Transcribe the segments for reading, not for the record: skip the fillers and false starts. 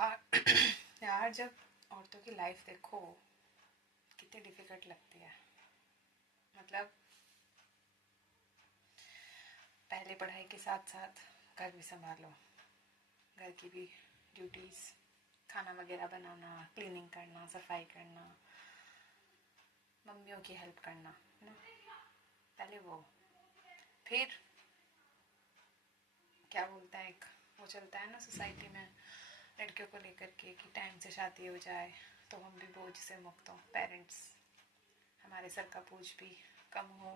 यार यार जब औरतों की लाइफ देखो कितनी डिफिकल्ट लगती है। मतलब पहले पढ़ाई के साथ साथ घर भी संभालो, घर की भी ड्यूटीज़, खाना वगैरह बनाना, क्लीनिंग करना, सफाई करना, मम्मियों की हेल्प करना, है ना। पहले फिर क्या बोलता है, एक वो चलता है ना सोसाइटी में लड़कियों को लेकर के कि टाइम से शादी हो जाए तो हम भी बोझ से मुक्त हों, पेरेंट्स हमारे सर का बोझ भी कम हो,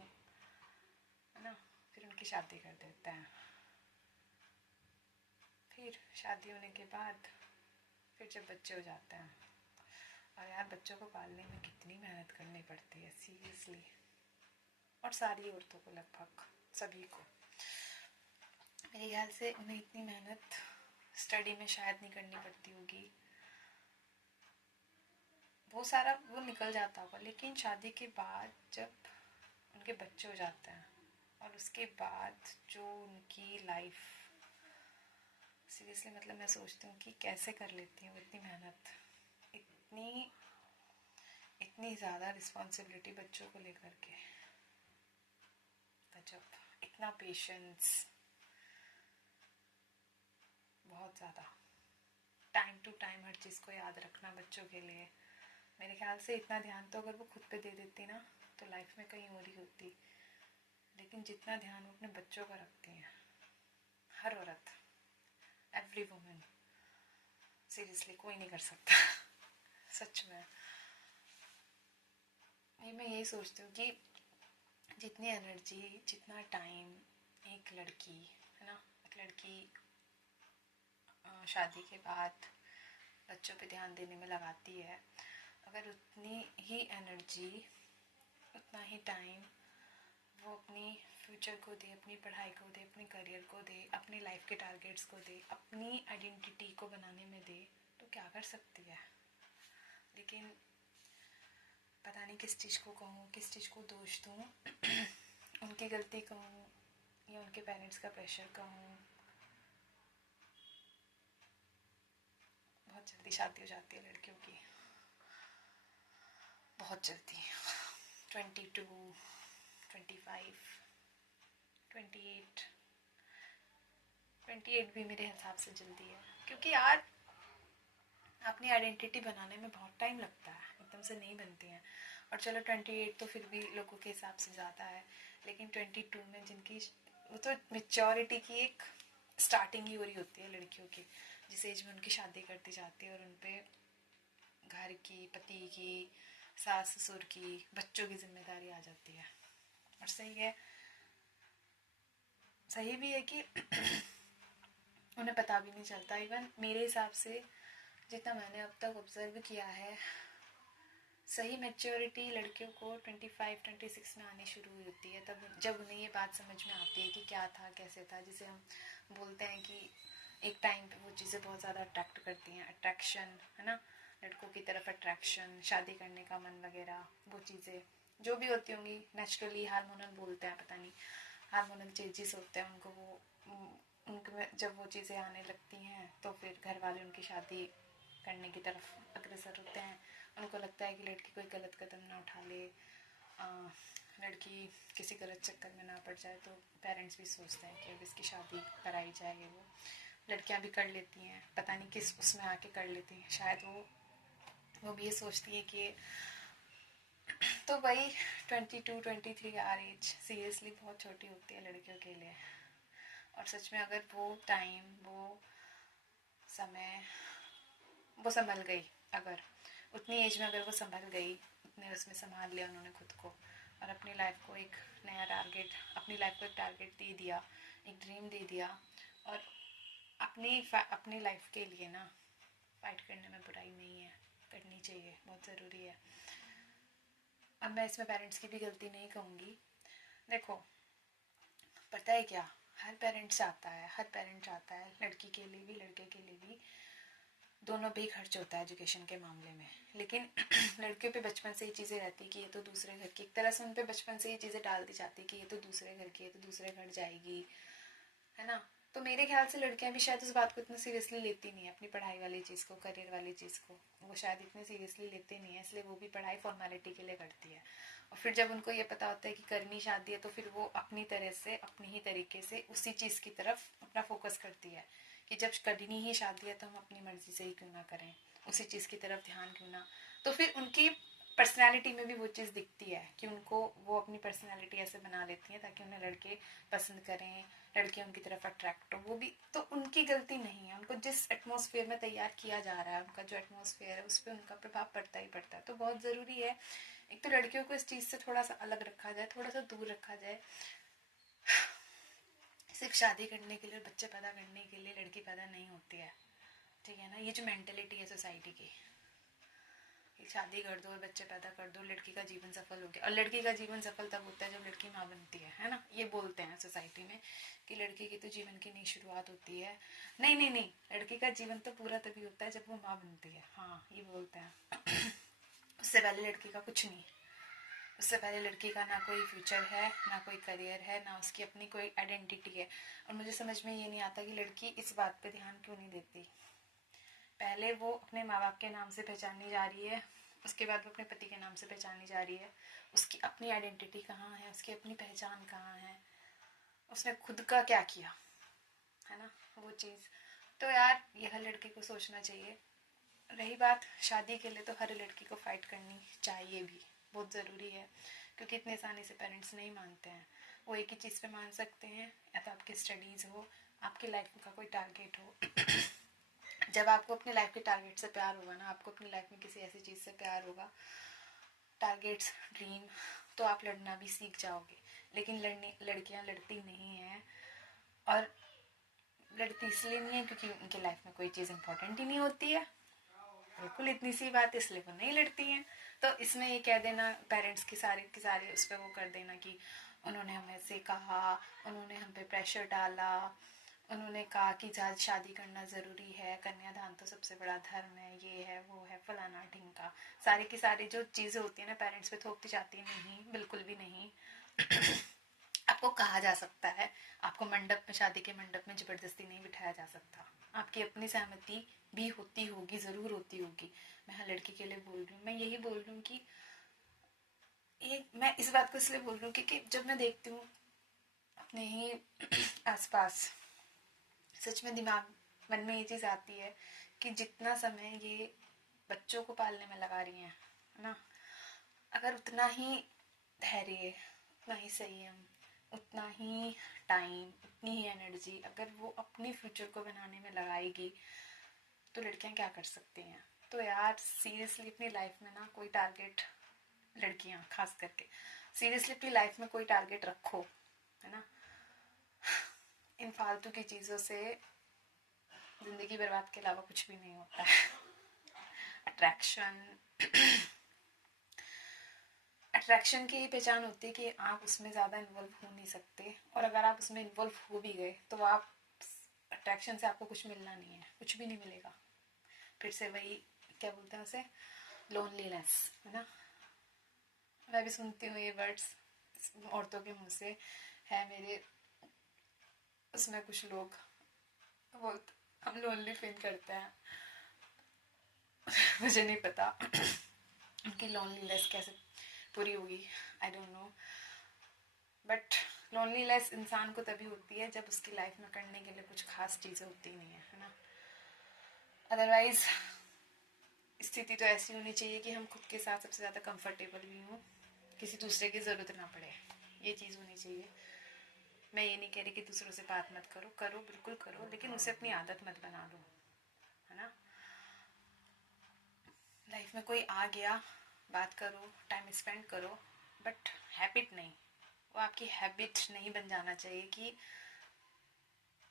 है ना। फिर उनकी शादी कर देते हैं। फिर शादी होने के बाद फिर जब बच्चे हो जाते हैं, और यार बच्चों को पालने में कितनी मेहनत करनी पड़ती है सीरियसली। और सारी औरतों को, लगभग सभी को, मेरे ख्याल से उन्हें इतनी मेहनत स्टडी में शायद नहीं करनी पड़ती होगी। वो सारा वो निकल जाता होगा, लेकिन शादी के बाद जब उनके बच्चे हो जाते हैं और उसके बाद जो उनकी लाइफ, सीरियसली मतलब मैं सोचती हूँ कि कैसे कर लेती हूँ इतनी मेहनत, इतनी इतनी ज़्यादा रिस्पॉन्सिबिलिटी बच्चों को लेकर के, जब इतना पेशेंस, बहुत ज़्यादा टाइम टू टाइम हर चीज़ को याद रखना बच्चों के लिए। मेरे ख्याल से इतना ध्यान तो अगर वो खुद पे दे देती ना तो लाइफ में कहीं और ही होती। लेकिन जितना ध्यान वो अपने बच्चों का रखती हैं, हर औरत, एवरी वुमन, सीरियसली कोई नहीं कर सकता सच में। ये मैं यही सोचती हूँ कि जितनी एनर्जी, जितना टाइम एक लड़की, है ना, एक लड़की शादी के बाद बच्चों पे ध्यान देने में लगाती है, अगर उतनी ही एनर्जी, उतना ही टाइम वो अपनी फ्यूचर को दे, अपनी पढ़ाई को दे, अपने करियर को दे, अपनी लाइफ के टारगेट्स को दे, अपनी आइडेंटिटी को बनाने में दे, तो क्या कर सकती है। लेकिन पता नहीं किस चीज़ को कहूँ, किस चीज़ को दोष दूँ उनकी गलती कहूँ या उनके पेरेंट्स का प्रेशर कहूँ। बहुत जल्दी शादी हो जाती है लड़कियों की, बहुत जल्दी, 22, 25, 28, 28 भी मेरे हिसाब से जल्दी है, क्योंकि यार अपनी आइडेंटिटी बनाने में बहुत टाइम लगता है, एकदम से नहीं बनती हैं। और चलो 28 तो फिर भी लोगों के हिसाब से ज़्यादा है, लेकिन 22 में जिनकी, वो तो मेच्योरिटी की एक स्टार्टिंग ही हो रही होती है लड़कियों की, जिस एज में उनकी शादी कर दी जाती है और उन पर घर की, पति की, सास ससुर की, बच्चों की जिम्मेदारी आ जाती है। और सही है, सही भी है कि उन्हें पता भी नहीं चलता। इवन मेरे हिसाब से जितना मैंने अब तक ऑब्जर्व किया है, सही मैच्योरिटी लड़कियों को 25, 26 में आनी शुरू हुई होती है, तब जब उन्हें ये बात समझ में आती है कि क्या था, कैसे था, जिसे हम बोलते हैं कि एक टाइम पे वो चीज़ें बहुत ज़्यादा अट्रैक्ट करती हैं, अट्रैक्शन, है ना, लड़कों की तरफ अट्रैक्शन, शादी करने का मन वगैरह, वो चीज़ें जो भी होती होंगी नेचुरली, हार्मोनल बोलते हैं, पता नहीं, हार्मोनल चेंजेस होते हैं उनको, वो उनके जब वो चीज़ें आने लगती हैं तो फिर घर वाले उनकी शादी करने की तरफ अग्रसर होते हैं। उनको लगता है कि लड़की कोई गलत कदम ना उठा ले, लड़की किसी गलत चक्कर में ना पड़ जाए, तो पेरेंट्स भी सोचते हैं कि अब इसकी शादी कराई जाएगी। वो लड़कियां भी कर लेती हैं, पता नहीं किस उसमें आके कर लेती हैं, शायद वो भी ये सोचती है कि तो वही 22, 23 आर एज सीरियसली बहुत छोटी होती है लड़कियों के लिए। और सच में अगर वो टाइम, वो समय, वो संभल गई, अगर उतनी एज में अगर वो संभल गई, उतने उसमें संभाल लिया उन्होंने खुद को, और अपनी लाइफ को एक नया टारगेट, अपनी लाइफ को एक टारगेट दे दिया, एक ड्रीम दे दिया, और अपनी लाइफ के लिए ना फाइट करने में बुराई नहीं है, करनी चाहिए, बहुत ज़रूरी है। अब मैं इसमें पेरेंट्स की भी गलती नहीं कहूँगी। देखो पता है क्या, हर पेरेंट चाहता है लड़की के लिए भी लड़के के लिए भी, दोनों पे ही खर्च होता है एजुकेशन के मामले में। लेकिन लड़कियों पे बचपन से ही चीज़ें रहती कि ये तो दूसरे घर की, एक तरह से उन पे बचपन से ही चीज़ें डाल दी जाती कि ये तो दूसरे घर की, ये तो दूसरे घर जाएगी, है ना। तो मेरे ख्याल से लड़कियां भी शायद उस बात को इतना सीरियसली लेती नहीं है, अपनी पढ़ाई वाली चीज़ को, करियर वाली चीज़ को वो शायद इतने सीरियसली लेते नहीं है, इसलिए वो भी पढ़ाई फॉर्मेलिटी के लिए करती है। और फिर जब उनको ये पता होता है कि करनी शादी है, तो फिर वो अपनी तरह से, अपनी ही तरीके से उसी चीज़ की तरफ अपना फोकस करती है कि जब करनी ही शादी है तो हम अपनी मर्जी से ही क्यों ना करें, उसी चीज़ की तरफ ध्यान क्यों ना। तो फिर उनकी पर्सनैलिटी में भी वो चीज़ दिखती है कि उनको वो अपनी पर्सनैलिटी ऐसे बना लेती हैं ताकि उन्हें लड़के पसंद करें, लड़कियां उनकी तरफ अट्रैक्ट हो। वो भी तो उनकी गलती नहीं है, उनको जिस एटमॉस्फेयर में तैयार किया जा रहा है, उनका जो एटमॉस्फेयर है उस पर उनका प्रभाव पड़ता ही पड़ता है। तो बहुत ज़रूरी है एक तो लड़कियों को इस चीज़ से थोड़ा सा अलग रखा जाए, थोड़ा सा दूर रखा जाए। सिर्फ शादी करने के लिए, बच्चे पैदा करने के लिए लड़की पैदा नहीं होती है, ठीक है ना। ये जो मेंटेलिटी है सोसाइटी की, शादी कर दो और बच्चे पैदा कर दो, लड़की का जीवन सफल हो गया। और लड़की का जीवन सफल तब होता है जब लड़की माँ बनती है ना। ये बोलते हैं सोसाइटी में कि लड़की की तो जीवन की नई शुरुआत होती है। नहीं नहीं नहीं, लड़की का जीवन तो पूरा तभी होता है जब वो माँ बनती है। हाँ, ये बोलते हैं। उससे पहले लड़की का कुछ नहीं। उससे पहले लड़की का ना कोई फ्यूचर है, ना कोई करियर है, ना उसकी अपनी कोई आइडेंटिटी है। और मुझे समझ में ये नहीं आता कि लड़की इस बात पे ध्यान क्यों नहीं देती। पहले वो अपने माँ बाप के नाम से पहचानी जा रही है, उसके बाद वो अपने पति के नाम से पहचानी जा रही है। उसकी अपनी आइडेंटिटी कहाँ है, उसकी अपनी पहचान कहाँ है, उसने खुद का क्या किया है ना, वो चीज़। तो यार ये हर लड़की को सोचना चाहिए। रही बात शादी के लिए, तो हर लड़की को फाइट करनी चाहिए भी, बहुत ज़रूरी है, क्योंकि इतने आसानी से पेरेंट्स नहीं मानते हैं। वो एक ही चीज़ पे मान सकते हैं, या तो आपकी स्टडीज़ हो, आपकी लाइफ का कोई टारगेट हो। जब आपको अपने लाइफ के टारगेट से प्यार होगा ना, आपको अपनी लाइफ में किसी ऐसी चीज़ से प्यार होगा, टारगेट्स, ड्रीम, तो आप लड़ना भी सीख जाओगे। लेकिन लड़कियां लड़ती नहीं हैं, और लड़ती इसलिए नहीं है क्योंकि उनकी लाइफ में कोई चीज़ इंपॉर्टेंट ही नहीं होती है। बिल्कुल इतनी सी बात, इसलिए वो नहीं लड़ती हैं। तो इसमें ये कह देना पेरेंट्स की सारी उस पर वो कर देना कि उन्होंने हमें से कहा, उन्होंने हम पे प्रेशर डाला, उन्होंने कहा कि शादी करना ज़रूरी है, कन्यादान तो सबसे बड़ा धर्म है, ये है वो है, फलाना ढिंका, सारी की सारी जो चीज़ें होती हैं ना पेरेंट्स पे थोपती जाती है। नहीं, बिल्कुल भी नहीं। आपको कहा जा सकता है, आपको मंडप में, शादी के मंडप में ज़बरदस्ती नहीं बिठाया जा सकता। आपकी अपनी सहमति भी होती होगी, ज़रूर होती होगी। मैं हर लड़की के लिए बोल रही हूँ, मैं यही बोल रही हूँ कि मैं इस बात को इसलिए बोल रही हूँ क्योंकि जब मैं देखती हूँ अपने ही आसपास, सच में मन में ये चीज़ आती है कि जितना समय ये बच्चों को पालने में लगा रही हैं, है ना, अगर उतना ही धैर्य, उतना ही संयम, उतना ही टाइम, उतनी ही एनर्जी अगर वो अपने फ्यूचर को बनाने में लगाएगी, तो लड़कियां क्या कर सकती हैं। तो यार सीरियसली अपनी लाइफ में ना कोई टारगेट, लड़कियां खास करके सीरियसली अपनी लाइफ में कोई टारगेट रखो, है ना। इन फालतू की चीज़ों से ज़िंदगी बर्बाद के अलावा कुछ भी नहीं होता है। अट्रैक्शन की पहचान होती है कि आप उसमें ज़्यादा इन्वॉल्व हो नहीं सकते, और अगर आप उसमें इन्वॉल्व हो भी गए तो आप अट्रैक्शन से आपको कुछ मिलना नहीं है, कुछ भी नहीं मिलेगा। फिर से वही, क्या बोलते हैं उसे, लोनलीनेस, है ना। मैं भी सुनती हूँ ये वर्ड्स औरतों के मुंह से, है मेरे उसमें कुछ लोग बोलते हम लोनली फील करते हैं। मुझे नहीं पता उनकी लोनलीनेस कैसे पूरी होगी, I don't know. But loneliness इंसान को तभी होती है जब उसकी लाइफ में करने के लिए कुछ खास चीज़ें होती नहीं है ना। अदरवाइज स्थिति तो ऐसी होनी चाहिए कि हम खुद के साथ सबसे ज़्यादा कंफर्टेबल भी हों, किसी दूसरे की ज़रूरत ना पड़े, ये चीज़ होनी चाहिए। मैं ये नहीं कह रही कि दूसरों से बात मत करो, करो बिल्कुल करो, लेकिन उसे अपनी आदत मत बना लो, है ना। लाइफ में कोई आ गया, बात करो, टाइम स्पेंड करो, बट हैबिट नहीं, वो आपकी हैबिट नहीं बन जाना चाहिए कि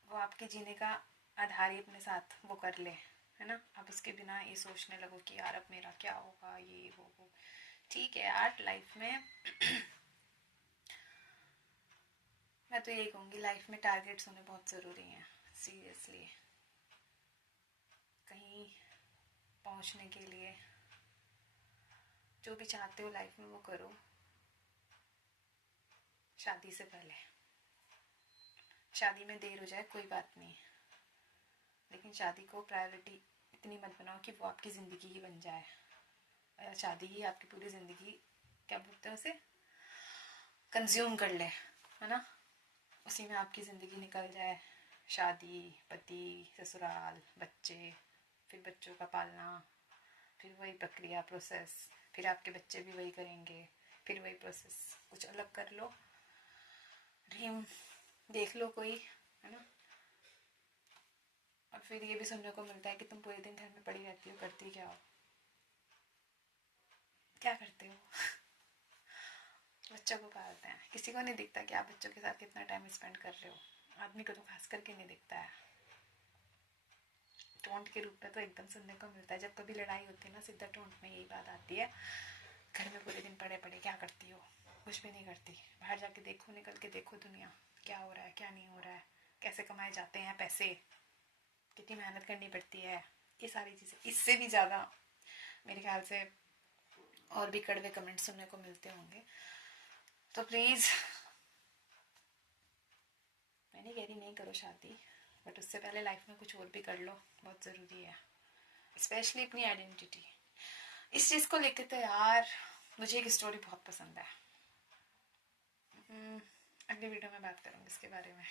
वो आपके जीने का आधार ही अपने साथ वो कर ले, है ना। आप उसके बिना ये सोचने लगो कि यार अब मेरा क्या होगा, ये वो। ठीक है यार, लाइफ में मैं तो यही कहूँगी, लाइफ में टारगेट्स होने बहुत ज़रूरी हैं सीरियसली। कहीं पहुँचने के लिए जो भी चाहते हो लाइफ में वो करो, शादी से पहले। शादी में देर हो जाए कोई बात नहीं, लेकिन शादी को प्रायोरिटी इतनी मत बनाओ कि वो आपकी ज़िंदगी ही बन जाए, शादी ही आपकी पूरी ज़िंदगी, क्या बोलते हैं उसे, कंज्यूम कर ले, है ना, उसी में आपकी ज़िंदगी निकल जाए। शादी, पति, ससुराल, बच्चे, फिर बच्चों का पालना, फिर वही प्रक्रिया, प्रोसेस, फिर आपके बच्चे भी वही करेंगे, फिर वही प्रोसेस। कुछ अलग कर लो, ड्रीम देख लो कोई, है ना। और फिर ये भी सुनने को मिलता है कि तुम पूरे दिन घर में पड़ी रहती हो, करती क्या हो, क्या करते हो? बच्चों को पालते हैं, किसी को नहीं दिखता कि आप बच्चों के साथ कितना टाइम स्पेंड कर रहे हो, आदमी को तो खास करके नहीं दिखता है। टोंट के रूप में तो एकदम सुनने को मिलता है, जब कभी लड़ाई होती है ना, सीधा टोंट में यही बात आती है, घर में पूरे दिन पड़े पड़े क्या करती हो, कुछ भी नहीं करती, बाहर जाके देखो, निकल के देखो दुनिया, क्या हो रहा है क्या नहीं हो रहा है, कैसे कमाए जाते हैं पैसे, कितनी मेहनत करनी पड़ती है, ये सारी चीज़ें। इससे भी ज़्यादा मेरे ख्याल से और भी कड़वे कमेंट सुनने को मिलते होंगे, तो प्लीज़, मैं नहीं कह रही नहीं करो शादी, बट उससे पहले लाइफ में कुछ और भी कर लो, बहुत ज़रूरी है, स्पेशली अपनी आइडेंटिटी। इस चीज़ को लेकर तो यार मुझे एक स्टोरी बहुत पसंद है, अगली वीडियो में बात करूँगी इसके बारे में।